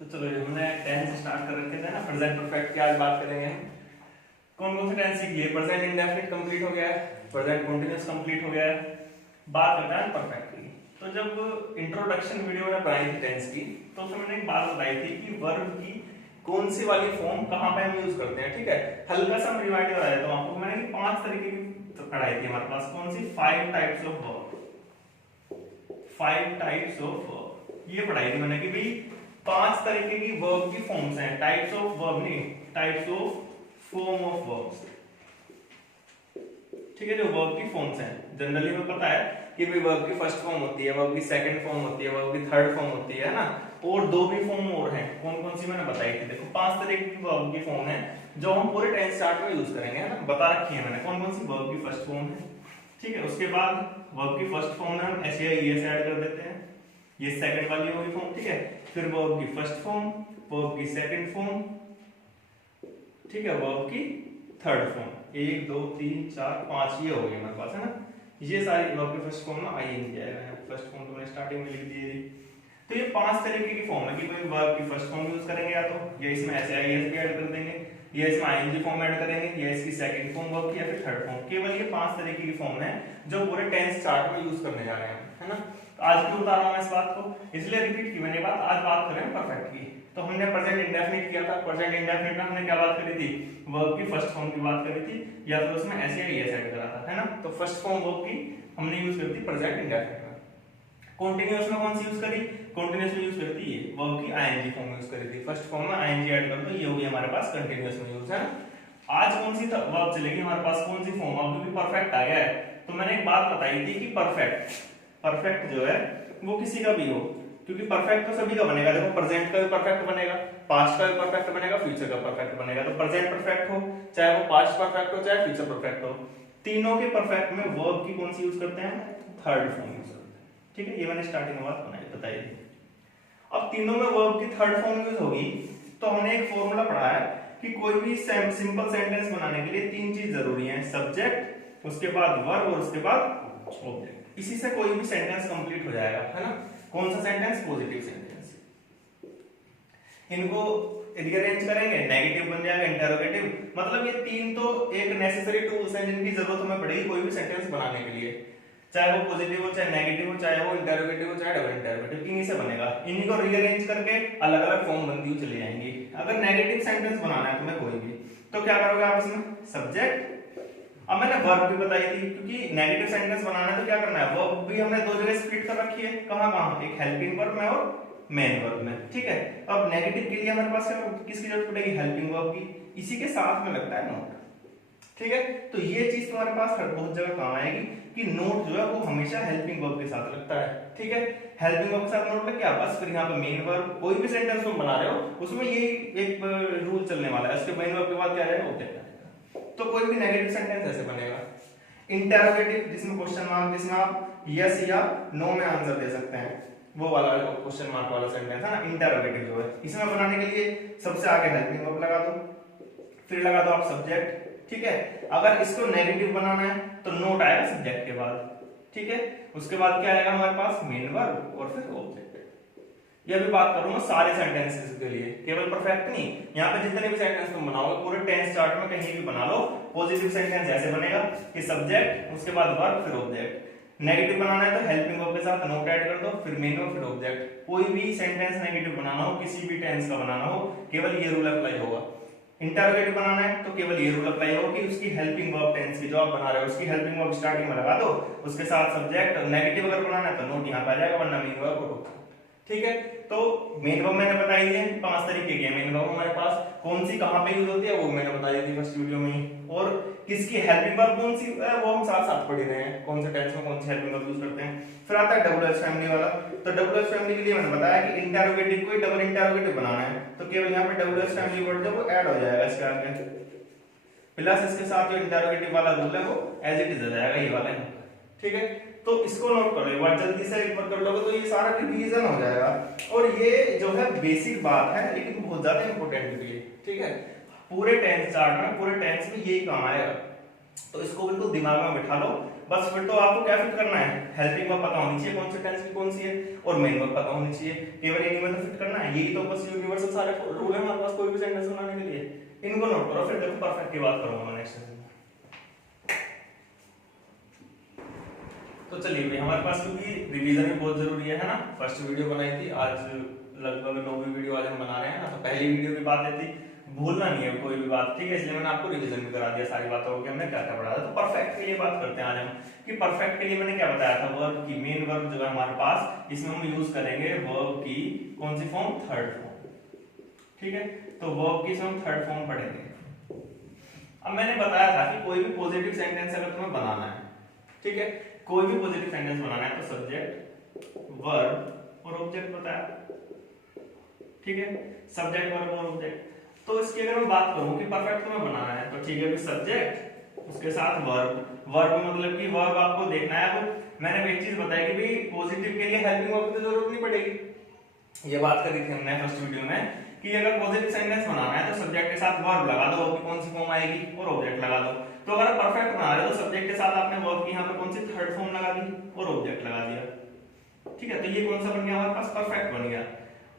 तो चलो ये हमने टेंस स्टार्ट कर रखे थे ना, प्रेजेंट परफेक्ट की आज बात करेंगे हम। कौन कौन से टेंस सीख लिए? प्रेजेंट इंडेफिनिट कंप्लीट हो गया है, प्रेजेंट कंटीन्यूअस कंप्लीट हो गया है, बात करते हैं परफेक्ट की। तो जब इंट्रोडक्शन वीडियो मैंने बनाई थी टेंस की, तो उसमें मैंने एक बात बताई थी कि वर्ब की कौन सी वाली फॉर्म कहां पे हम यूज करते हैं। ठीक है, हल्का सा मैं रिवाइंड करा देता हूं आपको। मैंने 5 तरीके की पढ़ाई थी हमारे पास। कौन सी? 5 types of verb. 5 types of verb ये पढ़ाई थी मैंने कि भाई 5 तरीके की वर्ब की फॉर्म्स हैं। टाइप्स ऑफ वर्ब नहीं, types of form of verbs. ठीक है, जो वर्ब की फॉर्म्स हैं। जनरली हमें पता है कि भाई वर्ब की फर्स्ट फॉर्म होती है, वर्ब की सेकंड फॉर्म होती है, वर्ब की थर्ड फॉर्म होती है ना। और 2 भी फॉर्म और हैं। कौन कौन सी मैंने बताई थी। देखो 5 तरीके की वर्ब की फॉर्म है जो हम पूरे टेंस चार्ट में यूज करेंगे, है ना। बता रखी है मैंने कौन कौन सी वर्ब की फर्स्ट फॉर्म है। ठीक है, उसके बाद वर्ब की फर्स्ट फॉर्म में हम एस या ईएस ऐड कर देते हैं, ये सेकंड वाली होगी फॉर्म। ठीक है, फिर वर्ब की फर्स्ट फॉर्म, वर्ब की सेकंड फॉर्म, ठीक है, वर्ब की थर्ड फॉर्म। 1 2 3 4 5 ये हो गई हमारे पास, है ना। ये सारी वर्ब की फर्स्ट फॉर्म ना आईएनजी आएगा। फर्स्ट फॉर्म तो मैंने स्टार्टिंग में लिख दी थी। तो ये 5 तरीके की फॉर्म है कि भाई वर्ब की फर्स्ट फॉर्म यूज करेंगे या तो, या इसमें एस या ईएस भी ऐड कर देंगे, या इसमें आईएनजी फॉर्म ऐड करेंगे, या इसकी सेकंड फॉर्म वर्ब की, या फिर थर्ड फॉर्म। केवल ये 5 तरीके की फॉर्म है जो पूरे टेंस चार्ट में यूज करने जा रहे हैं, है ना। तो आज क्यों बता रहा हूं मैं इस बात को, इसलिए रिपीट की मैंने बात। आज बात कर रहे हैं परफेक्ट की। तो हमने प्रेजेंट इंडेफिनिट किया था। प्रेजेंट इंडेफिनिट में हमने क्या बात करी थी? वर्ब की फर्स्ट फॉर्म की बात करी थी, या फिर उसमें एस या ईएस ऐड करा था, है ना। तो फर्स्ट फॉर्म वर्ब की हमने यूज करी थी प्रेजेंट इंडेफिनिट में। कंटीन्यूअस में कौन सी यूज करी? कंटीन्यूअस में यूज करी थी ये वर्ब की आईएनजी फॉर्म यूज करी थी। फर्स्ट फॉर्म में आईएनजी ऐड कर दो, ये होगी हमारे पास कंटीन्यूअस में यूज, है ना। आज कौन सी वर्ब चलेगी हमारे पास? कौन सी फॉर्म? अब क्योंकि परफेक्ट आ गया है तो मैंने एक बात बताई थी कि परफेक्ट जो है वो किसी का भी हो, क्योंकि परफेक्ट तो सभी का बनेगा। देखो प्रेजेंट का भी परफेक्ट बनेगा, पास्ट का भी परफेक्ट बनेगा, फ्यूचर का परफेक्ट बनेगा। तो प्रेजेंट परफेक्ट हो, चाहे वो पास्ट परफेक्ट हो, चाहे फ्यूचर परफेक्ट हो, तीनों के परफेक्ट में वर्ब की कौन सी यूज करते हैं? थर्ड फॉर्म यूज करते हैं। ठीक है, ये मैंने स्टार्टिंग में बात बताई थी। अब तीनों में वर्ब की थर्ड फॉर्म यूज होगी तो हमने एक फॉर्मूला पढ़ा है कि कोई भी सिंपल सेंटेंस बनाने के लिए 3 चीज जरूरी है: सब्जेक्ट, उसके बाद वर्ब और उसके बाद ऑब्जेक्ट। इसी से कोई भी सेंटेंस कंप्लीट हो जाएगा, है ना। कौन सा सेंटेंस? Positive sentence. इनको रीअरेंज करेंगे, नेगेटिव बन जाएगा, इंटरोगेटिव। मतलब ये 3 तो एक नेसेसरी टूल्स हैं जिनकी जरूरत हमें पड़ेगी कोई भी सेंटेंस बनाने के लिए, चाहे वो पॉजिटिव हो, चाहे नेगेटिव हो, चाहे वो इंटरोगेटिव हो, चाहे डबल इंटरोगेटिव। इन्हीं से बनेगा। इन्हीं को रीअरेंज करके अलग अलग फॉर्म बनती हुई चली जाएंगी। अगर नेगेटिव सेंटेंस बनाना है तुम्हें कोई भी, तो क्या करोगे आप इसमें? सब्जेक्ट। अब मैंने वर्ब भी बताई थी, क्योंकि नेगेटिव सेंटेंस बनाना है तो क्या करना है? वर्ब भी हमने 2 जगह स्प्लिट कर रखी है। कहां कहां? एक हेल्पिंग वर्ब में और मेन वर्ब में। ठीक है, अब नेगेटिव के लिए हमारे पास किसकी जरूरत पड़ेगी? हेल्पिंग वर्ब की। इसी के साथ में लगता है नोट। ठीक है, तो ये चीज तुम्हारे पास बहुत जगह काम आएगी कि नोट जो है वो हमेशा हेल्पिंग वर्ब के साथ लगता है। ठीक है, हेल्पिंग वर्ब के साथ नोट लग गया, बस फिर यहाँ पे मेन वर्ब। कोई भी सेंटेंस तुम बना रहे हो उसमें ये एक रूल चलने वाला है, उसके मेन वर्ब के बाद क्या आएगा? ऑब्जेक्ट आएगा। तो कोई भी नेगेटिव सेंटेंस ऐसे बनेगा। इंटरोगेटिव, जिसमें क्वेश्चन मार्क, जिसमें आप यस या नो में आंसर दे सकते हैं, वो वाला क्वेश्चन मार्क वाला सेंटेंस है ना, इंटरोगेटिव जो है। इसमें बनाने के लिए सबसे आगे हेल्पिंग वर्ब लगा दो, फिर लगा दो आप सब्जेक्ट। ठीक है, अगर इसको नेगेटिव बनाना है तो नोट आएगा सब्जेक्ट के बाद। ठीक है, उसके बाद क्या आएगा हमारे पास? मेन वर्ब और फिर ऑब्जेक्ट। ये भी बात करूंगा सारे सेंटेंसेस के लिए, केवल परफेक्ट नहीं। यहाँ पे जितने भी सेंटेंस तुम बनाओगे पूरे टेंस चार्ट में कहीं भी बना लो, पॉजिटिव सेंटेंस ऐसे बनेगा कि सब्जेक्ट, उसके बाद वर्ब, फिर ऑब्जेक्ट। नेगेटिव बनाना है तो हेल्पिंग वर्ब के साथ नोट ऐड कर दो, फिर मेन वर्ब, फिर ऑब्जेक्ट। कोई भी सेंटेंस नेगेटिव बनाना हो, किसी भी टेंस का बनाना हो, केवल ये रूल अप्लाई होगा। इंटरोगेटिव बनाना है तो केवल ये रूल अप्लाई होगा कि उसकी हेल्पिंग वर्ब टेंस की जो आप बना रहे हो उसकी हेल्पिंग वर्ब स्टार्टिंग में लगा दो, उसके साथ सब्जेक्ट। नेगेटिव अगर बनाना है तो नोट यहाँ पे आ जाएगा, वरना मेन वर्ब और ऑब्जेक्ट। ठीक है, तो मेन वर्ब मैंने बताई है 5 तरीके की है मेन वर्ब हमारे पास। कौन सी कहां पे यूज होती है वो मैंने बताई थी फर्स्ट वीडियो में ही। और किसकी हेल्पिंग वर्ब कौन सी है वो हम साथ साथ पढ़ रहे हैं, कौन से टेंस में कौन सी हेल्पिंग वर्ब यूज करते हैं। फिर आता है डबल एस फैमिली वाला। तो डबल एस फैमिली के लिए मैंने बताया कि इंटरोगेटिव को डबल इंटरोगेटिव बनाना है तो केवल यहाँ पे डबल एस फैमिली वर्ड जो वो ऐड हो जाएगा इसके आगे, प्लस इसके साथ जो इंटरोगेटिव वाला रूल है वो एज इट इज हो जाएगा, ये वाला। ठीक है, तो इसको नोट करो एक बार, जल्दी से रिपर कर लोगे तो ये सारा रिवीजन हो जाएगा। और ये जो है बेसिक बात है लेकिन बहुत ज्यादा इंपॉर्टेंट भी है। ठीक है, पूरे टेंस चार्ट में, पूरे टेंस में यही काम आएगा, तो इसको बिल्कुल दिमाग में बिठा लो। बस फिर तो आपको क्या फिट करना है, हेल्पिंग वर्ब पता होनी चाहिए कौन से टेंस की कौन सी है, और मेन वर्ब पता होनी चाहिए, केवल इन्हीं में तो फिट करना है। यही तो बस यूनिवर्सल सारे रूल है हमारे पास कोई भी सेंटेंस बनाने के लिए। इनको नोट करो, फिर देखो परफेक्ट की बात करूंगा नेक्स्ट सेशन में। तो चलिए भाई, हमारे पास क्योंकि रिवीजन भी बहुत जरूरी है ना, फर्स्ट वीडियो बनाई थी, आज लगभग 9वीं वीडियो आज हम बना रहे हैं ना, तो पहली वीडियो की बातें थी, भूलना नहीं है कोई भी बात, ठीक है, इसलिए मैंने आपको रिवीजन भी करा दिया सारी बातों को कि हमने क्या क्या पढ़ा था। तो परफेक्ट के लिए बात करते हैं आज हम, कि परफेक्ट के लिए मैंने क्या बताया था, वर्ब की मेन वर्ब जो है हमारे पास, इसमें हम यूज करेंगे वर्ब की कौन सी फॉर्म, थर्ड फॉर्म, ठीक है। तो वर्ब की हम थर्ड फॉर्म पढ़ेंगे। अब मैंने बताया था कि कोई भी पॉजिटिव सेंटेंस अगर तुम्हें बनाना है, ठीक है, कोई भी पॉजिटिव सेंटेंस बनाना है तो सब्जेक्ट वर्ब और ऑब्जेक्ट बताया, ठीक है, सब्जेक्ट वर्ब और ऑब्जेक्ट। तो इसकी अगर मैं बात करूं कि परफेक्ट तुम्हें बनाना है तो ठीक है, सब्जेक्ट उसके साथ वर्ब, वर्ब मतलब कि वर्ब आपको देखना है। अब मैंने एक चीज बताई कि भाई पॉजिटिव के लिए हेल्पिंग वर्ब की जरूरत नहीं पड़ेगी, ये बात करी थी हमने फर्स्ट वीडियो में कि अगर पॉजिटिव सेंटेंस बनाना है तो सब्जेक्ट के साथ वर्ब लगा दो, वर्ब की कौन सी फॉर्म आएगी, और ऑब्जेक्ट लगा दो। तो अगर परफेक्ट बना रहे हो तो सब्जेक्ट के साथ आपने वर्ब की यहाँ पे कौन सी थर्ड फॉर्म लगा दी और ऑब्जेक्ट लगा दिया, ठीक है। तो ये कौन सा बन गया हमारे पास, परफेक्ट बन गया।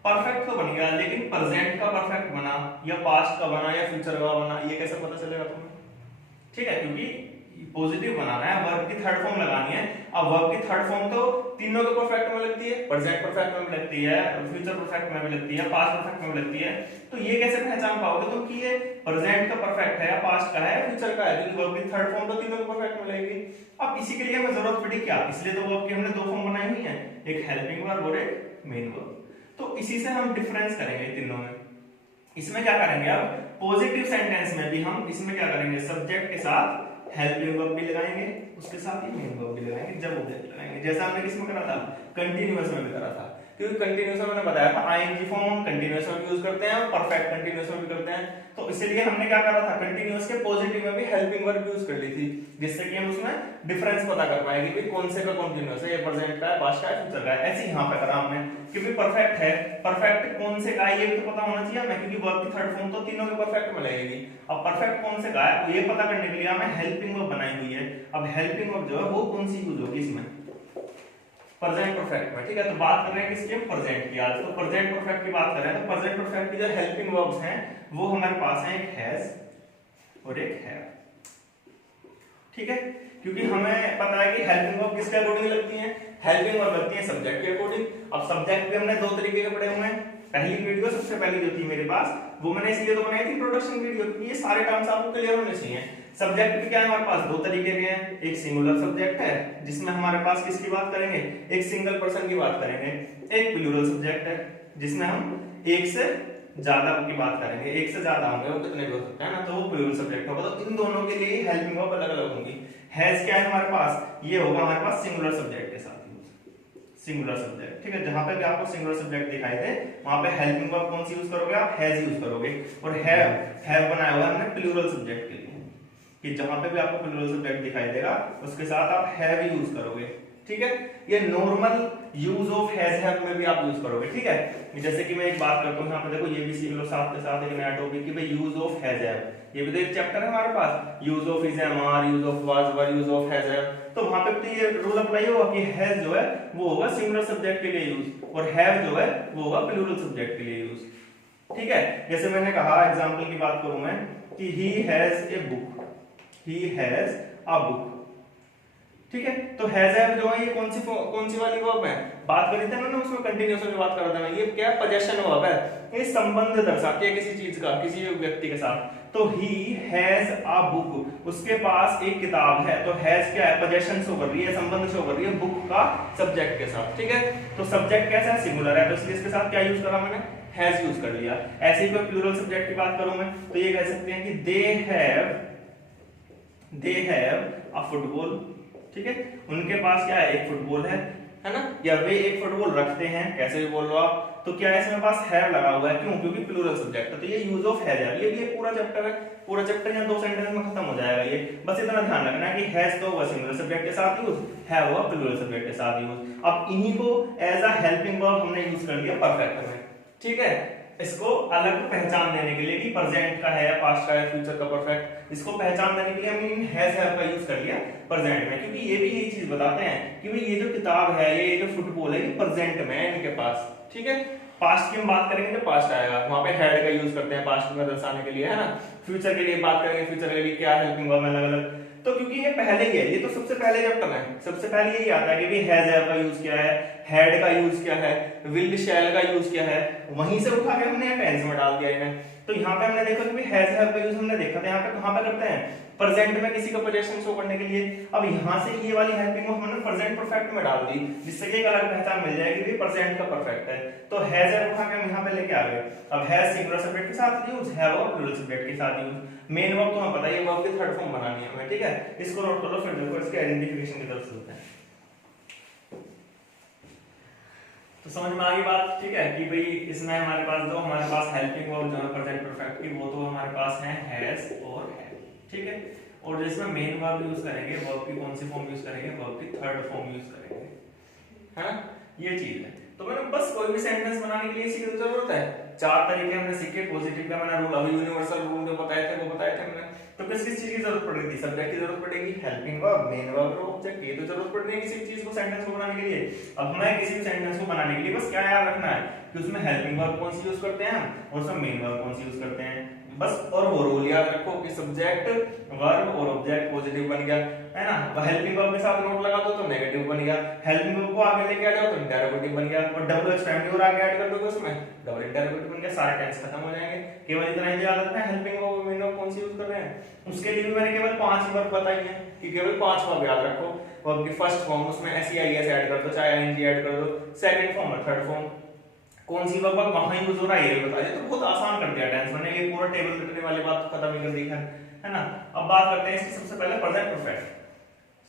परफेक्ट तो बन गया, लेकिन प्रेजेंट का परफेक्ट बना या पास्ट का बना या फ्यूचर का बना, ये कैसे पता चलेगा तुम्हें, ठीक है, क्योंकि पॉजिटिव बनाना है, वर्ब की थर्ड फॉर्म लगानी है। अब वर्ब की थर्ड फॉर्म तो तीनों के परफेक्ट में लगती है, प्रेजेंट परफेक्ट में भी लगती है, फ्यूचर परफेक्ट में भी लगती है, पास्ट परफेक्ट में भी लगती है। तो ये कैसे पहचान पाओगे तुम कि ये प्रेजेंट का परफेक्ट है या पास्ट का है या फ्यूचर का है, क्योंकि वर्ब की थर्ड फॉर्म तो तीनों के परफेक्ट में लगेगी। अब इसी के लिए हमें जरूरत पड़ी क्या, इसलिए तो वर्ब की हमने दो फॉर्म बनाई हुई है, एक हेल्पिंग वर्ब और एक मेन वर्ब। तो इसी से हम डिफरेंस करेंगे तीनों में। इसमें क्या करेंगे, अब पॉजिटिव सेंटेंस में भी हम इसमें क्या करेंगे, सब्जेक्ट के साथ हेल्पिंग वर्ब भी लगाएंगे, उसके साथ ही मेन वर्ब भी लगाएंगे, जब ऑब्जेक्ट लगाएंगे, जैसा हमने किसमें करा था, कंटीन्यूअस में भी करा था। क्योंकि कंटीन्यूअस में मैंने बताया था आईएनजी फॉर्म हम कंटीन्यूअस में यूज करते हैं और परफेक्ट कंटीन्यूअस में भी करते हैं। तो इसलिए हमने क्या करा था, कंटीन्यूअस के पॉजिटिव में भी हेल्पिंग वर्ब यूज कर ली थी, जिससे कि हम उसमें डिफरेंस पता कर पाएंगे कि कौन से का कंटीन्यूअस है, ये प्रेजेंट का है, पास्ट का है, फ्यूचर का है। ऐसे यहां पे करा हमने कि भाई परफेक्ट है, परफेक्ट कौन से का है ये तो पता होना चाहिए हमें, क्योंकि वर्ब की थर्ड फॉर्म तो तीनों के परफेक्ट में लगेगी। अब परफेक्ट कौन से का है ये पता करने के लिए हमें हेल्पिंग वर्ब बनाई हुई है। अब हेल्पिंग वर्ब जो है वो कौन सी यूज होगी इसमें, प्रेजेंट परफेक्ट में, ठीक है। तो बात कर रहे हैं किसकी, प्रेजेंट की आज। तो प्रेजेंट परफेक्ट की बात कर रहे हैं, तो प्रेजेंट परफेक्ट की जो हेल्पिंग वर्ब्स हैं वो हमारे पास है, एक हैज और एक हैव, ठीक है। क्योंकि हमें पता है कि हेल्पिंग वर्ब किसके अकॉर्डिंग लगती हैं, हेल्पिंग वर्ब लगती है सब्जेक्ट के अकॉर्डिंग। अब सब्जेक्ट भी हमने दो तरीके के पढ़े हुए हैं, पहली वीडियो सबसे पहली जो थी मेरे पास वो मैंने इसलिए तो बनाई थी इंट्रोडक्शन वीडियो, क्योंकि ये सारे टर्म्स आपको क्लियर होने चाहिए। सब्जेक्ट भी क्या है हमारे पास, दो तरीके के हैं, एक सिंगुलर सब्जेक्ट है जिसमें हमारे पास किसकी बात करेंगे, एक सिंगल पर्सन की बात करेंगे, एक प्लूरल सब्जेक्ट है जिसमें हम एक से ज्यादा की बात करेंगे, एक से ज्यादा होंगे, वो कितने भी हो सकते हैं ना, तो वो प्लूरल सब्जेक्ट होगा। तो इन दोनों के लिए हेल्पिंग वर्ब अलग अलग होंगी। हैज क्या है हमारे पास, ये होगा हमारे पास सिंगुलर सब्जेक्ट के साथ, सिंगुलर सब्जेक्ट, ठीक है। जहां पे भी आपको सिंगुलर सब्जेक्ट दिखाई दे वहां पे हेल्पिंग वर्ब कौन सी यूज करोगे, आप हैज यूज करोगे। और हैव बनाया हुआ हमने प्लूरल सब्जेक्ट के लिए, कि जहां पे भी आपको प्लूरल सब्जेक्ट दिखाई देगा उसके साथ आप हैव यूज करोगे, ठीक है। ये नॉर्मल यूज ऑफ हैव में भी आप यूज करोगे, ठीक है। जैसे कि मैं एक बात करता हूं, यहाँ पे देखो ये भी सीख लो साथ के साथ एक नया टॉपिक कि भाई यूज ऑफ हैव, ये भी तो एक चैप्टर है हमारे पास, use of is, am are, use of was, were, use of has. तो वहां पे तो ये रूल अप्लाई होगा कि हैज जो है वो होगा सिंगुलर सब्जेक्ट के लिए यूज और हैव जो है वो होगा प्लूरल सब्जेक्ट के लिए यूज, ठीक है। जैसे मैंने कहा एग्जांपल की बात करूं मैं कि he has a book, he has a book, ठीक है। तो हैज हैव जो है ये कौन सी वाली वर्ब है, बात करी थी ना उसमें कंटीन्यूअस में बात कर रहा था मैं, ये क्या पोजीशन वर्ब है, ये संबंध दर्शाती है किसी चीज का, किसी व्यक्ति के साथ। तो ही हैज अ बुक, उसके पास एक किताब है, तो हैज क्या है, पोजीशन शो कर रही है, संबंध शो कर रही है बुक का सब्जेक्ट के साथ, ठीक है। तो सब्जेक्ट कैसा है, सिंगुलर है, तो इसलिए इसके साथ क्या यूज करा मैंने, हैज यूज कर लिया। ऐसे ही कोई प्लूरल सब्जेक्ट की बात करूं मैं तो ये कह सकते हैं कि दे हैव अ फुटबॉल, ठीक है। उनके पास क्या है, एक फुटबॉल है ना, या वे एक फुटबॉल रखते हैं, कैसे भी बोल लो आप। तो क्या है इसमें पास हैव लगा हुआ है, क्यों, क्योंकि प्लूरल सब्जेक्ट है। तो ये यूज ऑफ हैज है, ये भी एक पूरा चैप्टर है, पूरा चैप्टर यहाँ दो सेंटेंस में खत्म हो जाएगा। ये बस इतना ध्यान रखना है कि हैज तो होगा सिंगुलर सब्जेक्ट के साथ यूज, हैव होगा प्लूरल सब्जेक्ट के साथ यूज। अब इन्हीं को एज अ हेल्पिंग वर्ब हमने यूज कर लिया परफेक्ट में, ठीक है। इसको अलग पहचान देने के लिए कि प्रेजेंट का है, पास्ट का है, फ्यूचर का परफेक्ट, इसको पहचान देने के लिए हमने इन हैज हैव का यूज कर लिया प्रेजेंट में, क्योंकि ये भी यही चीज बताते हैं कि भाई ये जो किताब है, ये जो फुटबॉल है, ये प्रेजेंट में है इनके पास, ठीक है। पास्ट की हम बात करेंगे तो पास्ट आएगा, वहां पे हैड का यूज करते हैं पास्ट में दर्शाने के लिए, है ना। फ्यूचर के लिए बात करेंगे, फ्यूचर के लिए क्या हेल्पिंग वर्ब में अलग अलग। तो क्योंकि ये पहले ही है, ये तो सबसे पहले जब करना है, सबसे पहले यही आता है कि भाई हैज हैव का यूज क्या है, हैड का यूज क्या है, विल शैल का यूज क्या है, वहीं से उठा के हमने टेंस में डाल दिया इन्हें। तो यहाँ पे हमने देखा कि भाई हैज हैव का यूज हमने देखा था, यहाँ पे कहाँ पे करते हैं, प्रेजेंट में किसी का पोजीशन शो करने के लिए। अब यहाँ से ये वाली हेल्पिंग वर्ब हमने प्रेजेंट परफेक्ट में डाल दी, जिससे कि एक अलग पहचान मिल जाएगी कि प्रेजेंट का परफेक्ट है। तो हैज हैव उठा के हम यहाँ पे लेके आ गए। अब हैज सिंगुलर सब्जेक्ट के साथ यूज, हैव और प्लूरल सब्जेक्ट के साथ यूज। मेन वर्ब तो हमें पता है, ये वर्ब की थर्ड फॉर्म बनानी है हमें, ठीक है। इसको नोट कर लो, फिर देखो इसके आइडेंटिफिकेशन की तरफ चलते हैं। तो समझ में आ गई बात, ठीक है, कि भाई इसमें हमारे पास जो हमारे पास हेल्पिंग वर्ब जो है प्रेजेंट परफेक्ट की, वो तो हमारे पास है हैज और हैव, ठीक है। और जिसमें मेन वर्ब यूज करेंगे, वर्ब की कौन सी फॉर्म यूज करेंगे, वर्ब की थर्ड फॉर्म यूज करेंगे, है ना, ये चीज है। तो मैंने बस कोई भी सेंटेंस बनाने के लिए इसी की जरूरत है। चार तरीके हमने सीखे, पॉजिटिव का मैंने रूल, अभी यूनिवर्सल रूल जो बताए थे वो बताए थे हमने। तो किस किस चीज की जरूरत पड़ेगी, सब्जेक्ट की जरूरत पड़ेगी, हेल्पिंग वर्ब, मेन वर्ब और ऑब्जेक्ट, ये तो जरूरत पड़ रही है किसी चीज को सेंटेंस को बनाने के लिए। अब हमें किसी भी सेंटेंस को बनाने के लिए बस क्या याद रखना है कि उसमें हेल्पिंग वर्ब कौन सी यूज करते हैं हम, और उसमें मेन वर्ब कौन सी यूज करते हैं, बस। और वो रूल याद रखो कि सब्जेक्ट, वर्ब और ऑब्जेक्ट पॉजिटिव बन गया, है ना। हेल्पिंग वर्ब के साथ नोट लगा दो तो नेगेटिव बन गया, हेल्पिंग वर्ब को आगे लेके आ जाओ तो इंटरोगेटिव बन गया, और डबल एक्सपेंसिव और आगे ऐड कर दोगे उसमें डबल इंटरोगेटिव बन गया, सारे टेंस खत्म हो जाएंगे। केवल इतना ही याद रखना है हेल्पिंग वर्ब मेन वर्ब कौन सी यूज कर रहे हैं। उसके लिए भी मैंने केवल 5 ही वर्ब बताई है कि केवल 5 वर्ब याद रखो। वर्ब की फर्स्ट फॉर्म उसमें एस ऐड कर दो, चाहे आईएनजी ऐड कर दो, सेकंड फॉर्म और थर्ड फॉर्म कौन सी वर्ब कहां यूज हो रहा है ये भी बता दिया, तो बहुत आसान कर दिया टेंस मैंने, ये पूरा टेबल लिखने वाली बात खत्म ही कर दी है ना। अब बात करते हैं इसकी सबसे पहले प्रेजेंट परफेक्ट।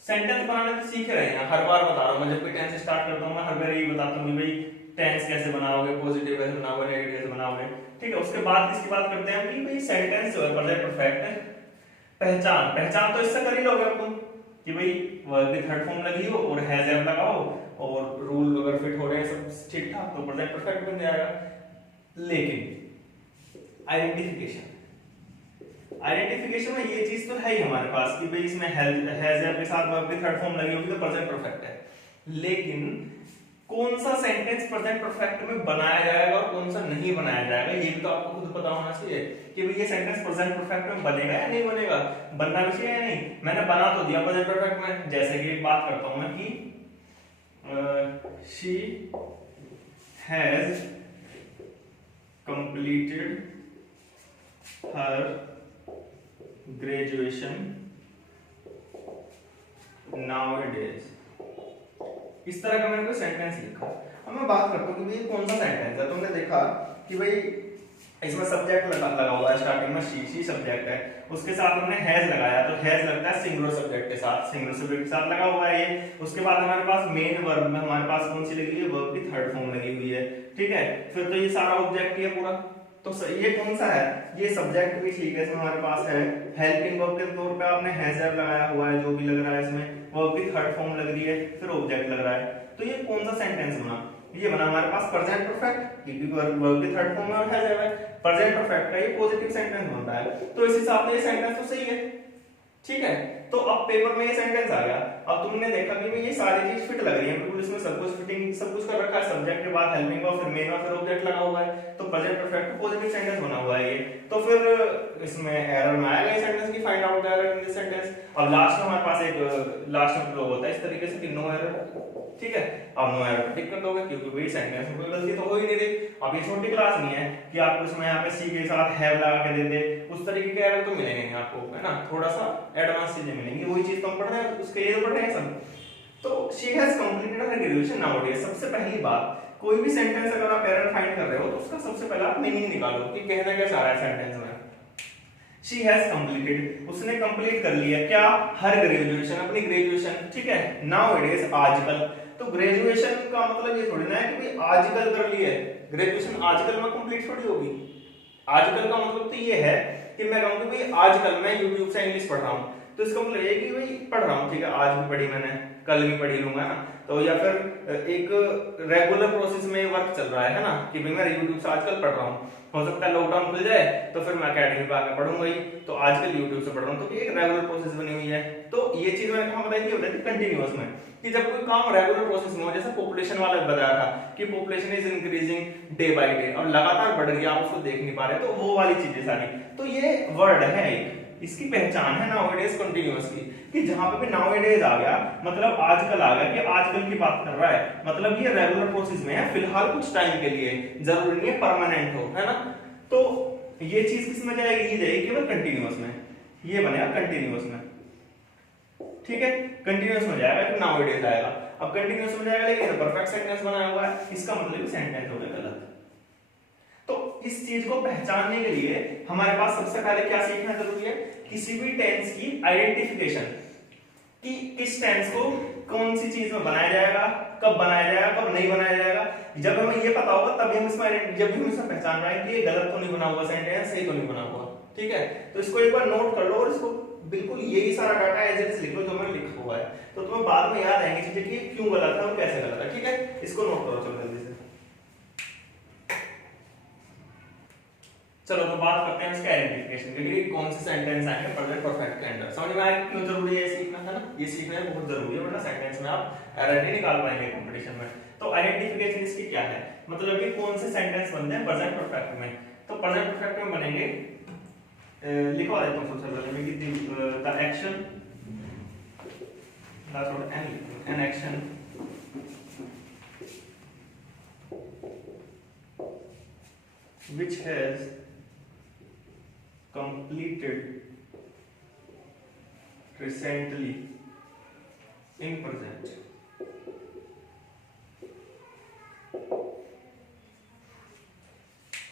सेंटेंस बनाने तो सीख रहे हैं, हर बार बता रहा हूं मैं, जब भी टेंस स्टार्ट करता हूं मैं हर बार यही बताता हूं कि भाई टेंस कैसे बनाओगे, पॉजिटिव कैसे बनाओगे, नेगेटिव कैसे बनाओगे, ठीक है। उसके बाद इसकी बात करते हैं कि भाई सेंटेंस जो है प्रेजेंट परफेक्ट पहचान तो इससे कर ही लोगे अब तुम कि भाई वर्ब की थर्ड फॉर्म लगी हो और हैज हैव लगाओ और रूल अगर फिट हो रहे हैं सब ठीक ठाक तो प्रेजेंट परफेक्ट बन जाएगा। लेकिन आइडेंटिफिकेशन में ये चीज तो है ही हमारे पास कि भाई इसमें हैज हैव के साथ वर्ब की थर्ड फॉर्म लगी होगी तो प्रेजेंट परफेक्ट है, लेकिन कौन सा सेंटेंस प्रेजेंट परफेक्ट में बनाया जाएगा और कौन सा नहीं बनाया जाएगा ये भी तो आपको खुद पता होना चाहिए कि भाई ये सेंटेंस प्रेजेंट परफेक्ट में बनेगा या नहीं बनेगा, बनना भी चाहिए या नहीं। मैंने बना तो दिया प्रेजेंट परफेक्ट में, जैसे कि एक बात करता हूं मैं कि she has completed her graduation nowadays, इस तरह का मैंने कोई सेंटेंस लिखा। अब मैं बात करता हूँ कि भाई कौन सा सेंटेंस है। तुमने देखा कि भाई इसमें सब्जेक्ट लगा हुआ है, स्टार्टिंग में शी सब्जेक्ट है, उसके साथ हमने हैज लगाया तो हैज लगता है सिंगुलर सब्जेक्ट के साथ, सिंगुलर सब्जेक्ट के साथ लगा हुआ है ये। उसके बाद हमारे पास मेन वर्ब में हमारे पास कौन सी लगी है, वर्ब की थर्ड फॉर्म लगी हुई है, ठीक है। फिर तो ये सारा ऑब्जेक्ट ही है पूरा, तो ये कौन सा है, ये सब्जेक्ट भी ठीक है, इसमें हमारे पास है हेल्पिंग वर्ब के तौर पे आपने हैज हैव लगाया हुआ है, जो भी लग रहा है इसमें वर्ब की थर्ड फॉर्म लग रही है, फिर ऑब्जेक्ट लग रहा है। तो ये कौन सा सेंटेंस बना, ये बना हमारे पास प्रेजेंट परफेक्ट, क्योंकि वर्ब की थर्ड फॉर्म में और हैज हैव है, प्रेजेंट परफेक्ट का ये पॉजिटिव सेंटेंस बनता है। तो इस हिसाब से ये सेंटेंस तो सही है, ठीक है। तो अब पेपर में ये सेंटेंस आ गया, अब तुमने देखा कि ये सारी चीज फिट लग रही है बिल्कुल, इसमें सब कुछ फिटिंग सब कुछ कर रखा है, सब्जेक्ट के बाद हेल्पिंग वर्ब, फिर मेन वर्ब, फिर ऑब्जेक्ट लगा हुआ है, तो प्रेजेंट परफेक्ट पॉजिटिव सेंटेंस बना हुआ है ये। तो फिर इसमें एरर में आएगा ये सेंटेंस की, find out the error in this sentence. अब लास्ट में हमारे पास एक लास्ट में फ्लो होता है इस तरीके से कि नो एरर, ठीक है। अब नो एरर टिक कर दोगे क्योंकि वही सेंटेंस में कोई गलती तो हो ही नहीं रही। अब ये छोटी क्लास नहीं है कि आपको इसमें यहाँ पे सी के साथ हैव लगा के दे दे, उस तरीके के एरर तो मिलेंगे नहीं आपको, है ना, थोड़ा सा एडवांस चीजें मिलेंगी, वही चीज तो हम पढ़ रहे हैं उसके ये पढ़ रहे हैं सब। तो she has completed her graduation nowadays, सबसे पहली बात कोई भी सेंटेंस अगर आप एरर फाइंड कर रहे हो तो उसका सबसे पहले आप मीनिंग निकालो कि कहना क्या चाह रहा है सेंटेंस में। She has completed, उसने कंप्लीट कर लिया क्या, हर ग्रेजुएशन, अपनी ग्रेजुएशन, ठीक है। नाउअडेज आजकल, तो ग्रेजुएशन का मतलब ये थोड़ी ना है कि भाई आजकल कर ली है, ग्रेजुएशन आजकल में कंप्लीट थोड़ी होगी। आजकल का मतलब तो ये है कि मैं कहूँ कि भाई आजकल मैं YouTube से इंग्लिश पढ़ रहा हूँ, तो इसका मतलब ये कि भाई पढ़ रहा हूँ, ठीक है, आज भी पढ़ी मैंने, कल भी पढ़ी लूंगा ना, तो या फिर एक रेगुलर प्रोसेस में वर्क चल रहा है ना, कि भाई मैं यूट्यूब से आजकल पढ़ रहा हूँ, हो सकता है लॉकडाउन खुल जाए तो फिर मैं अकेडमी पे आकर पढ़ूंगा ही, तो आजकल यूट्यूब से पढ़ रहा हूँ, तो एक रेगुलर प्रोसेस बनी हुई है। तो ये चीज मैंने कहा बताई थी कंटिन्यूअस में, कि जब कोई काम रेगुलर प्रोसेस में हो, जैसे पॉपुलेशन वाला बताया था कि population is increasing day by day, और लगातार बढ़ रही है, आप उसको देख नहीं पा रहे, तो वो वाली चीजें सारी, तो ये वर्ड है एक, इसकी पहचान है नाउअडेज कंटीन्यूअस की, कि जहां पे भी नाउअडेज आ गया मतलब आजकल आ गया, कि आजकल की बात कर रहा है, मतलब ये रेगुलर प्रोसेस में है फिलहाल कुछ टाइम के लिए, जरूरी नहीं है परमानेंट हो, है ना। तो ये चीज किस में जाएगी, ये जाएगी केवल कंटीन्यूअस में, ये बनेगा कंटीन्यूअस में, ठीक है, कंटीन्यूअस में जाएगा कि नाउअडेज आएगा। अब कंटीन्यूअस में जाएगा लेकिन परफेक्ट सेंटेंस बनाया हुआ है, इसका मतलब सेंटेंस हो गया गलत। तो इस चीज को पहचानने के लिए हमारे पास सबसे पहले क्या सीखना जरूरी है, किसी भी टेंस की आइडेंटिफिकेशन, कि किस टेंस को कौन सी चीज में बनाया जाएगा, कब बनाया जाएगा, कब नहीं बनाया जाएगा। जब हमें ये पता होगा तभी हम इसमें, जब भी हम इसमें पहचान रहे हैं कि ये गलत तो नहीं बना हुआ सेंटेंस, सही तो नहीं बना हुआ, ठीक है। तो इसको एक बार नोट कर लो, और इसको बिल्कुल यही सारा डाटा एज इट इज लिख लो जो मैंने लिखा हुआ है, तो तुम्हें बाद में याद आएंगे चीजें कि क्यों गलत है और कैसे गलत है, ठीक है। इसको नोट करो चलो जल्दी से। चलो तो बात करते हैं इसके आइडेंटिफिकेशन के लिए, कौन से सेंटेंस आएंगे प्रेजेंट परफेक्ट के अंदर, समझ में आया क्यों जरूरी है सीखना, है ना। ये सीखना बहुत जरूरी है, वरना सेंटेंस में आप एरर नहीं निकाल पाएंगे कंपटीशन में। तो आइडेंटिफिकेशन इसकी क्या है, मतलब कि कौन से सेंटेंस बनते हैं प्रेजेंट परफेक्ट में। तो प्रेजेंट परफेक्ट में बनेंगे, लिखवा देता हूं सबसे पहले मैं कि the action, an action which has completed recently in present,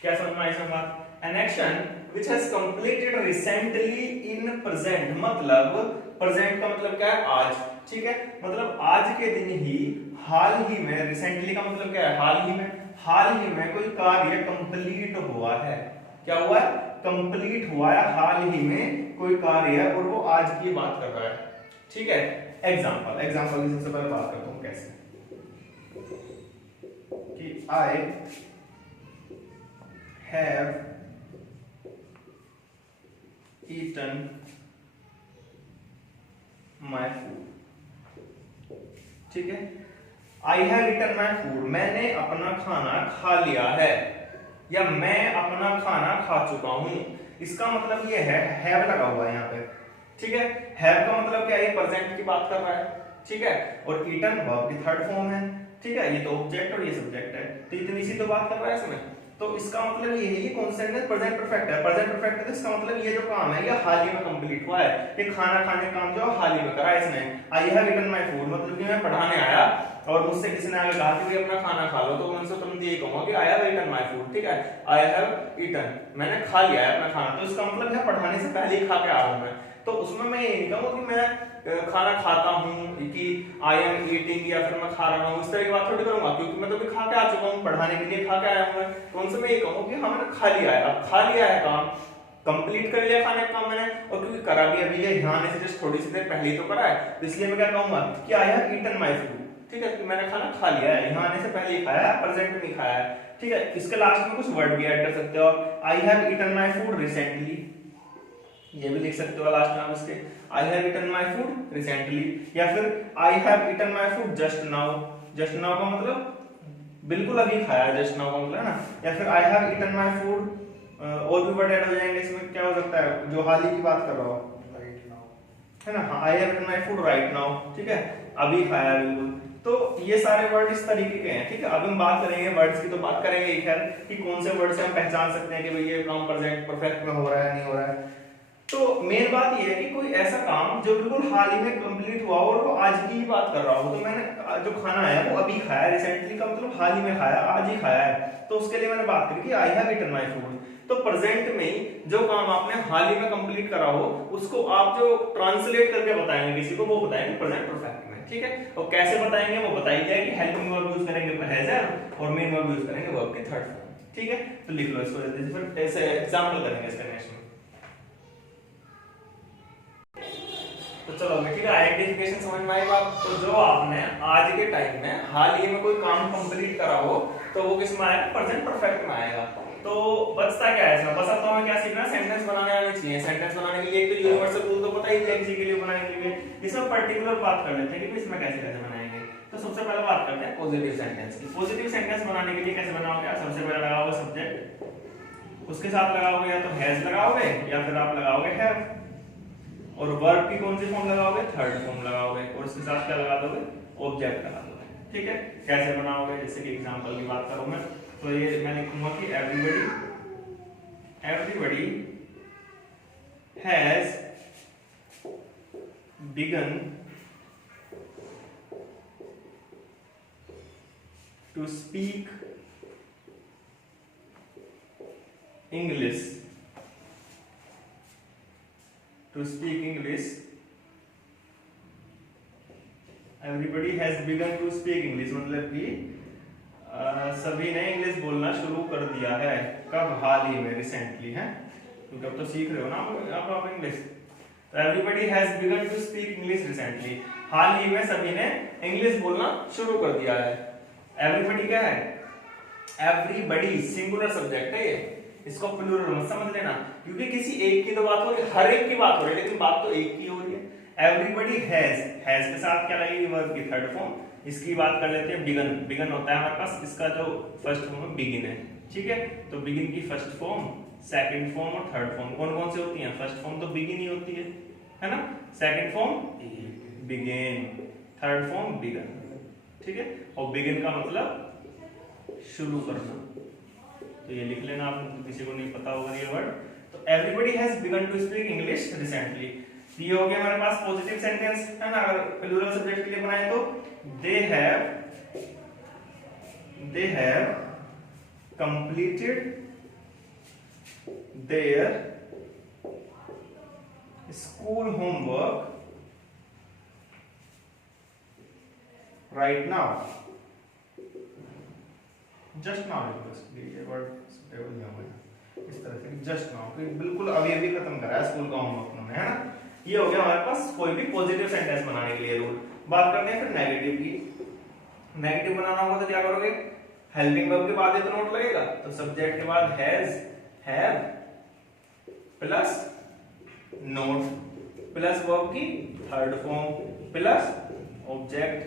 क्या समझ में आई बात। An action which has completed recently in present, मतलब present का मतलब क्या है, आज, ठीक है, मतलब आज के दिन ही, हाल ही में, रिसेंटली का मतलब क्या है, हाल ही में कोई कार्य कंप्लीट हुआ है, क्या हुआ है, कंप्लीट हुआ है, हाल ही में कोई कार्य है और वो आज की बात कर रहा है, ठीक है। एग्जांपल की सबसे पहले बात करता हूं कैसे, कि I have eaten my food, ठीक है। I have eaten my food, मैंने अपना खाना खा लिया है, या मैं अपना खाना खा चुका हूं। इसका मतलब ये है, have लगा हुआ है यहाँ पे, ठीक है। have का मतलब क्या है, ये प्रेजेंट की बात कर रहा है, ठीक है, और eaten वर्ब की थर्ड फॉर्म है, ठीक है, ये तो ऑब्जेक्ट और ये सब्जेक्ट है, तो इतनी सी तो बात कर रहा है इसमें। तो इसका मतलब ये है, ये कौन सा है, प्रेजेंट परफेक्ट है, प्रेजेंट परफेक्ट है, तो इसका मतलब ये जो काम है ये हाल ही में कंप्लीट हुआ है, ये खाना खाने का काम जो हाल ही में करा है इसने। I have eaten my food, मतलब कि मैं पढ़ाने आया और मुझसे किसी ने आगे कहा कि भाई अपना खाना खा लो, तो मैं उनसे तुरंत ये कहूंगा कि I have eaten my food, ठीक है, आई हैव ईटन, मैंने खा लिया है अपना खाना, तो इसका मतलब है पढ़ाने से पहले ही खा के आ रहा हूं मैं। तो उसमें मैं ये नहीं कहूंगा कि मैं खाना खाता हूँ, कि आई एम ईटिंग, या फिर मैं खा रहा हूँ, इस तरह की बात थोड़ी करूंगा, क्योंकि मैं तो भी खा के आ चुका हूँ, पढ़ाने के लिए खा के आया हूँ मैं, तो उनसे मैं ये कहूँ कि हाँ मैंने खा लिया है। अब खा लिया है काम, कंप्लीट कर लिया खाने का काम मैंने, और क्योंकि करा भी अभी है, यहाँ आने से जस्ट थोड़ी सी देर पहले ही तो करा है, तो इसलिए मैं क्या कहूंगा कि I have eaten my food, ठीक है, मैंने खाना खा लिया है, यहाँ आने से पहले ही खाया है, प्रेजेंट में नहीं खाया है, ठीक है। इसके लास्ट में कुछ वर्ड भी ऐड कर सकते हो, I have eaten my food recently, ये भी लिख सकते हो लास्ट में आप इसके, I have eaten my food recently, या फिर I have eaten my food just now, just now का मतलब बिल्कुल अभी खाया है, जस्ट नाउ का मतलब है ना, या फिर I have eaten my food, और भी वर्ड ऐड हो जाएंगे इसमें, क्या हो सकता है जो हाल ही की बात कर रहा हो, राइट नाउ, है ना, I have eaten my food right now, ठीक है, अभी खाया बिल्कुल। तो ये सारे वर्ड इस तरीके के हैं, ठीक है। अब हम बात करेंगे वर्ड्स की, तो बात करेंगे खैर कि कौन से वर्ड से हम पहचान सकते हैं कि भाई ये काम प्रेजेंट परफेक्ट में हो रहा है नहीं हो रहा है। तो मेन बात ये है कि कोई ऐसा काम जो बिल्कुल हाल ही में कंप्लीट हुआ और वो आज की ही बात कर रहा हो, तो मैंने जो खाना है वो अभी खाया, रिसेंटली का मतलब हाल ही में खाया, आज ही खाया है, तो उसके लिए मैंने बात करी कि I have eaten my food. तो प्रेजेंट में जो काम आपने हाल ही में कंप्लीट करा हो उसको आप जो ट्रांसलेट करके बताएंगे किसी को, वो बताएंगे प्रेजेंट परफेक्ट में, ठीक है। और कैसे बताएंगे वो बताई जाए कि हेल्पिंग वर्ब यूज करेंगे हैज है, और मेन वर्ब यूज करेंगे वर्ब की थर्ड फॉर्म, ठीक है। तो लिख लो इसको जल्दी से, फिर ऐसे एग्जांपल करेंगे इसका नेक्स्ट में। तो चलो ठीक है, आइडेंटिफिकेशन समझ में आई बात। तो जो आपने आज के टाइम में हाल ही में कोई काम कंप्लीट करा हो तो वो किस में आएगा, प्रेजेंट परफेक्ट में आएगा। तो बचता क्या है इसमें, बस अब तो हमें क्या सीखना है, सेंटेंस बनाने आने चाहिए। सेंटेंस बनाने के लिए एक तो यूनिवर्सल रूल तो पता ही है किसी के लिए बनाने के लिए, इसमें पर्टिकुलर बात कर लेते हैं कि इसमें कैसे कैसे बनाएंगे। तो सबसे पहले बात करते हैं पॉजिटिव सेंटेंस की। पॉजिटिव सेंटेंस बनाने के लिए कैसे बनाओगे आप, सबसे पहले लगाओगे सब्जेक्ट, उसके साथ लगाओगे या तो हैज लगाओगे या फिर आप लगाओगे हैव, और वर्ब की कौन सी फॉर्म लगाओगे, थर्ड फॉर्म लगाओगे, और उसके साथ क्या लगा दोगे, ऑब्जेक्ट लगा दोगे। ठीक है, कैसे बनाओगे, जैसे कि एग्जांपल की बात करूं मैं, तो ये मैं लिखूंगा कि everybody has begun to speak English everybody has begun to speak English, मतलब कि सभी ने इंग्लिश बोलना शुरू कर दिया है। कब, हाल ही में, रिसेंटली है, क्योंकि अब तो सीख रहे हो ना आप इंग्लिश। तो everybody has begun to speak English recently, हाल ही में सभी ने इंग्लिश बोलना शुरू कर दिया है। एवरीबडी क्या है, एवरीबडी सिंगुलर सब्जेक्ट है ये, इसको प्लूरल मत समझ लेना, क्योंकि किसी एक की तो बात हो रही है, हर एक की बात हो रही है, लेकिन बात तो एक की हो रही है। एवरीबडी हैज के साथ क्या लगेगी, वर्ब की थर्ड फॉर्म। इसकी बात कर लेते हैं, बिगन होता है हमारे पास, इसका जो फर्स्ट फॉर्म है बिगिन है। ठीक है, तो बिगिन की फर्स्ट फॉर्म, सेकंड फॉर्म और थर्ड फॉर्म कौन कौन से होती हैं, फर्स्ट फॉर्म तो बिगिन ही होती है ना, second form begin, third form begun. ठीक है, और बिगिन का मतलब शुरू करना, तो ये लिख लेना आप, किसी को नहीं पता होगा ये वर्ड। तो everybody has begun to speak English recently, ये हो गया हमारे पास पॉजिटिव सेंटेंस है ना। अगर प्लूरल सब्जेक्ट के लिए बनाए तो they have completed there school homework right now, just now, ये वर्ड सुटेबल नहीं होगा इस तरह से, जस्ट नाउ, बिल्कुल अभी अभी खत्म करा है स्कूल का होमवर्क उन्होंने, है ना। ये हो गया हमारे पास कोई भी पॉजिटिव सेंटेंस बनाने के लिए रूल। बात करते हैं फिर नेगेटिव की। नेगेटिव बनाना होगा तो क्या करोगे, हेल्पिंग वर्ब के बाद एक नोट लगेगा, तो सब्जेक्ट के बाद has, have plus note plus verb की थर्ड फॉर्म प्लस ऑब्जेक्ट।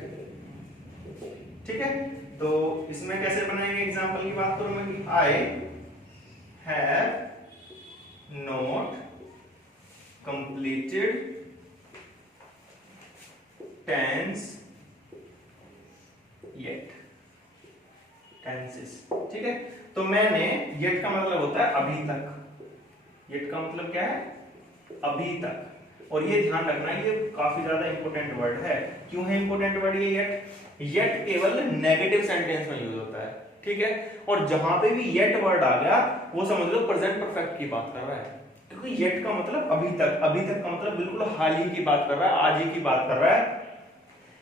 ठीक है, तो इसमें कैसे बनाएंगे, एग्जांपल की बात करूं मैं कि I have not completed tense yet, tenses. ठीक है, तो मैंने, येट का मतलब होता है अभी तक, येट का मतलब क्या है, अभी तक। और ये ध्यान रखना, ये काफी ज्यादा इंपॉर्टेंट वर्ड है। क्यों है इंपॉर्टेंट वर्ड ये येट? येट केवल नेगेटिव सेंटेंस में यूज होता है। ठीक है, और जहां पे भी येट वर्ड आ गया वो समझ लो प्रेजेंट परफेक्ट की बात कर रहा है, क्योंकि येट का मतलब अभी तक, अभी तक का मतलब बिल्कुल हाल ही की बात कर रहा है, आज ही की बात कर रहा है।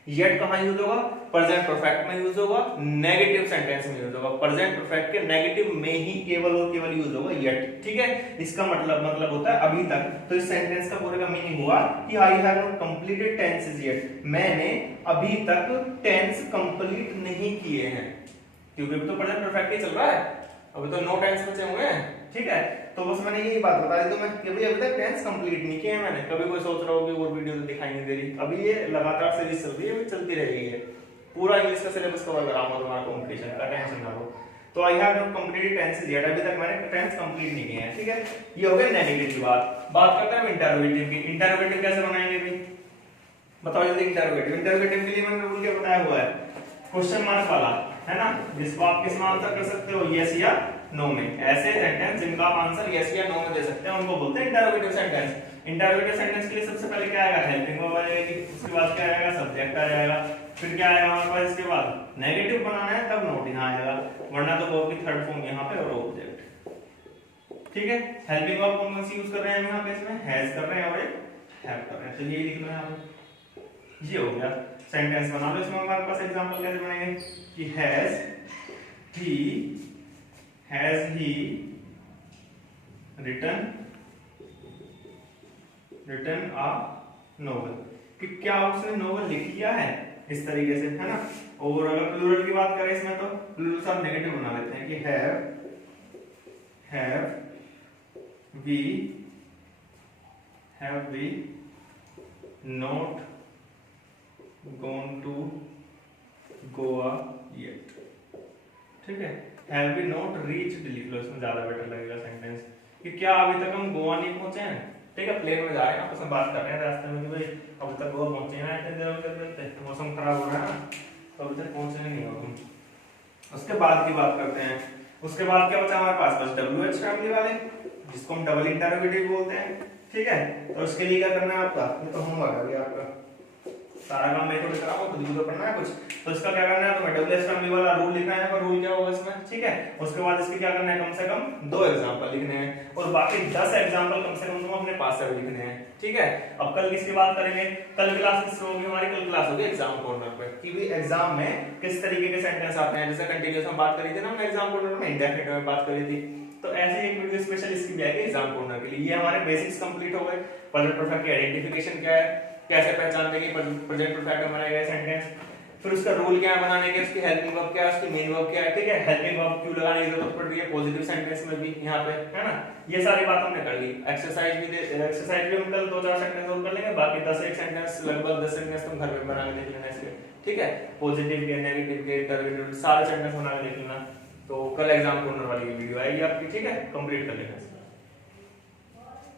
येट कहां यूज होगा, प्रेजेंट परफेक्ट में यूज होगा, नेगेटिव सेंटेंस में यूज होगा। प्रेजेंट परफेक्ट के नेगेटिव में ही केवल और केवल यूज होगा येट। ठीक है, इसका मतलब होता है अभी तक। तो इस सेंटेंस का पूरे का मीनिंग हुआ कि I have not completed tenses yet, मैंने अभी तक टेंस कंप्लीट नहीं किए हैं, क्योंकि अभी तो प्रेजेंट परफेक्ट ही चल रहा है, अभी तो नो टेंस बचे हुए हैं। ठीक है, तो बस मैंने यही बात बता दी तो मैं कि अभी तक टेंस कंप्लीट नहीं किए हैं मैंने। कभी कोई सोच रहा हो कि और वीडियो तो दिखाई नहीं दे रही, अभी ये लगातार सीरीज चल रही है, चलती रहेगी ये, पूरा इंग्लिश का सिलेबस कवर कराऊंगा तुम्हारा कंपटीशन का, टेंशन ना लो। तो आई have not completed tenses yet, अभी तक मैंने टेंस कंप्लीट नहीं किए हैं। ठीक है, ये हो गया नेगेटिव की बात। बात करते हैं इंटरोगेटिव की। इंटरोगेटिव कैसे बनाएंगे भाई, बताओ जल्दी। इंटरोगेटिव के लिए मैंने रूल क्या बताया हुआ है, क्वेश्चन मार्क वाला, है ना, जिसको आप किस में आंसर कर सकते हो, यस या नो में। ऐसे सेंटेंस जिनका आप आंसर यस या नो में दे सकते हैं उनको बोलते हैं इंटरोगेटिव सेंटेंस। इंटरोगेटिव सेंटेंस के लिए सबसे पहले क्या आएगा, हेल्पिंग वर्ब आ जाएगी, उसके बाद क्या आएगा, सब्जेक्ट आ जाएगा, फिर क्या आएगा हमारे पास, इसके बाद नेगेटिव बनाना है तब नोट यहां आएगा, वरना तो वर्ब की थर्ड फॉर्म यहां पे और ऑब्जेक्ट। ठीक है, हेल्पिंग वर्ब कौन सी यूज कर रहे हैं हम यहां पे, इसमें हैज कर रहे हैं और हैव कर रहे हैं, तो ये लिख लो यहां पे। ये हो गया, सेंटेंस बना लो। इसमें हमारे पास एग्जांपल कैसे बनेंगे कि has he written a novel, कि क्या उसने नोवेल लिख लिया है इस तरीके से, है ना। और अगर प्लूरल की बात करें इसमें तो प्लूरल से हम नेगेटिव बना लेते हैं कि have we not gone to Goa yet, ठीक है। हैव वी नॉट रीच्ड लिख लो, इसमें ज्यादा बेटर लगेगा सेंटेंस, कि क्या अभी तक हम गोवा नहीं पहुंचे हैं, ठीक है। प्लेन में जा रहे हैं, आपस में बात कर रहे हैं रास्ते में कि भाई अभी तक गोवा पहुंचे हैं, इतने देर में चलते मौसम खराब हो रहा है ना, तो अभी तक पहुंचे नहीं हो तुम। उसके बाद की बात करते हैं। उसके बाद क्या बचा हमारे पास, बस WH फैमिली वाले, जिसको हम डबल इंटरोगेटिव बोलते हैं, ठीक है। तो उसके लिए क्या करना है आपका, ये तो होमवर्क आ गया आपका, सारा काम मैं थोड़ी कराऊंगा, खुद भी तो पढ़ना है कुछ। तो इसका क्या करना है, तो मैं WH फैमिली वाला रूल लिखना है, और रूल क्या होगा इसमें, ठीक है। उसके बाद इसके क्या करना है, कम से कम 2 एग्जांपल लिखने हैं, और बाकी 10 एग्जांपल कम से कम तुम अपने पास से भी लिखने हैं, ठीक है। अब कल किसकी बात करेंगे, कल क्लास किस होगी हमारी, कल क्लास होगी एग्जाम कॉर्नर पे, कि भी एग्जाम में किस तरीके के सेंटेंस आते हैं। जैसे कंटीन्यूअस हम बात करी थी ना हमने एग्जाम कॉर्नर में, इंडेफिनिट में बात करी थी, तो ऐसे एक वीडियो स्पेशल इसकी भी आएगी एग्जाम कॉर्नर के लिए। ये हमारे बेसिक्स कंप्लीट हो गए। प्रेजेंट परफेक्ट की आइडेंटिफिकेशन क्या है, कैसे पहचानते हैं कि प्रेजेंट परफेक्ट में बनाया गया सेंटेंस, फिर उसका रूल क्या है बनाने के, उसकी हेल्पिंग वर्ब क्या है, उसकी मेन वर्ब क्या है, ठीक है। हेल्पिंग वर्ब क्यों लगाने की जरूरत पड़ रही है पॉजिटिव सेंटेंस में भी यहाँ पे, है ना। ये सारी बात हमने कर ली। एक्सरसाइज भी हम कल 2-4 सेंटेंस और कर लेंगे, बाकी 10 एक सेंटेंस, लगभग 10 सेंटेंस तुम घर में बना के देख लेना इसके, ठीक है। पॉजिटिव के, नेगेटिव के, इंटरोगेटिव सारे सेंटेंस बना के देख लेना। तो कल एग्जाम कॉर्नर वाली वीडियो आएगी आपकी, ठीक है, कंप्लीट कर लेना।